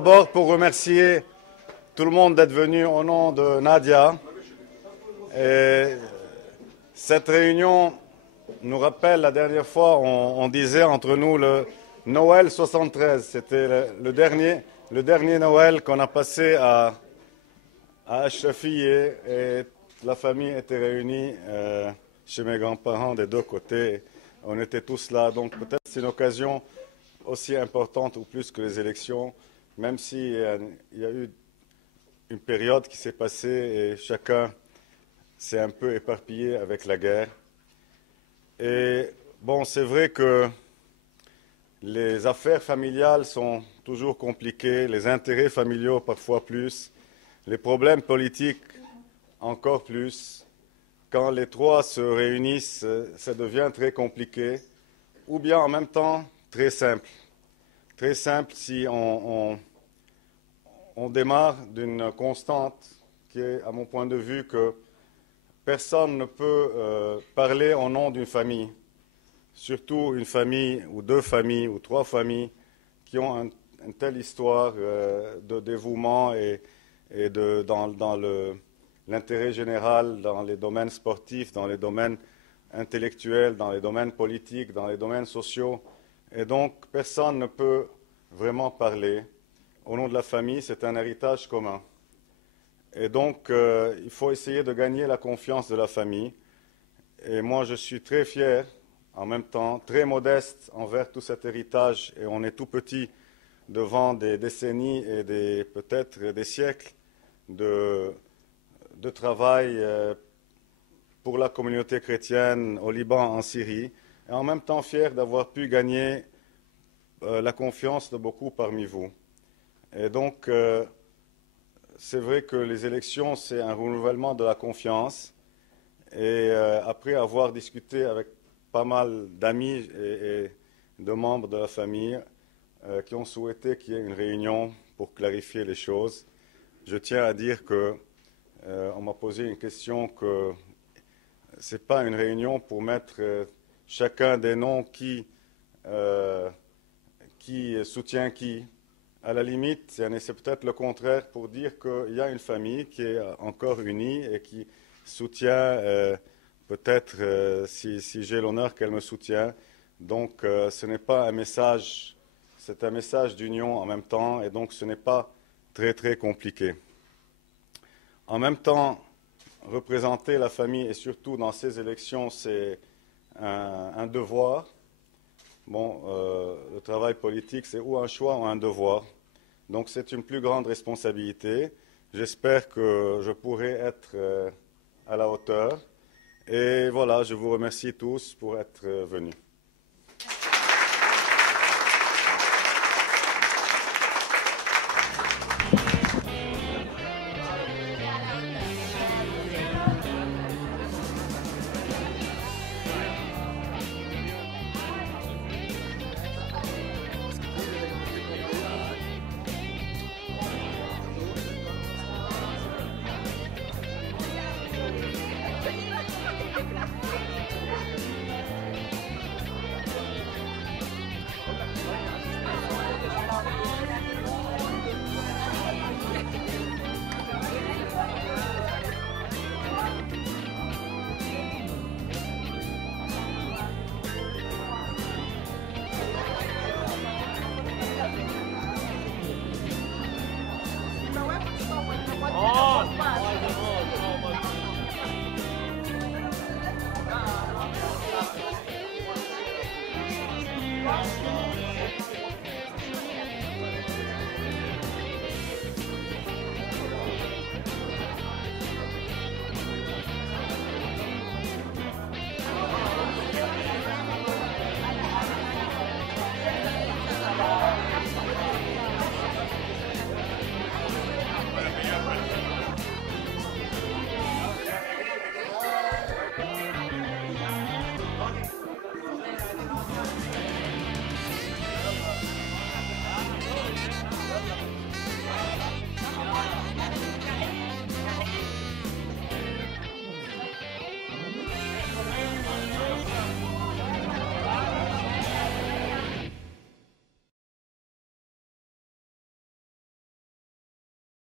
D'abord, pour remercier tout le monde d'être venu au nom de Nadia. Et cette réunion nous rappelle la dernière fois, on disait entre nous le Noël 73. C'était le dernier Noël qu'on a passé à Ashrafieh et la famille était réunie chez mes grands-parents des deux côtés. On était tous là, donc peut-être c'est une occasion aussi importante ou plus que les élections, même s'il y a eu une période qui s'est passée et chacun s'est un peu éparpillé avec la guerre. Et bon, c'est vrai que les affaires familiales sont toujours compliquées, les intérêts familiaux parfois plus, les problèmes politiques encore plus. Quand les trois se réunissent, ça devient très compliqué, ou bien en même temps très simple. Très simple si on démarre d'une constante qui est, à mon point de vue, que personne ne peut parler au nom d'une famille, surtout une famille ou deux familles ou trois familles qui ont une telle histoire de dévouement et dans l'intérêt général, dans les domaines sportifs, dans les domaines intellectuels, dans les domaines politiques, dans les domaines sociaux. Et donc, personne ne peut vraiment parler au nom de la famille. C'est un héritage commun. Et donc, il faut essayer de gagner la confiance de la famille. Et moi, je suis très fier, en même temps, très modeste envers tout cet héritage. Et on est tout petit devant des décennies et peut-être des siècles de travail pour la communauté chrétienne au Liban, en Syrie, et en même temps fier d'avoir pu gagner la confiance de beaucoup parmi vous. Et donc, c'est vrai que les élections, c'est un renouvellement de la confiance. Et après avoir discuté avec pas mal d'amis et de membres de la famille qui ont souhaité qu'il y ait une réunion pour clarifier les choses, je tiens à dire que on m'a posé une question que ce n'est pas une réunion pour mettre chacun des noms qui soutient qui. À la limite, c'est peut-être le contraire pour dire qu'il y a une famille qui est encore unie et qui soutient peut-être si j'ai l'honneur qu'elle me soutient. Donc ce n'est pas un message, c'est un message d'union en même temps et donc ce n'est pas très très compliqué. En même temps, représenter la famille et surtout dans ces élections, c'est un devoir. Bon, le travail politique, c'est ou un choix ou un devoir. Donc c'est une plus grande responsabilité. J'espère que je pourrai être à la hauteur. Et voilà, je vous remercie tous pour être venus.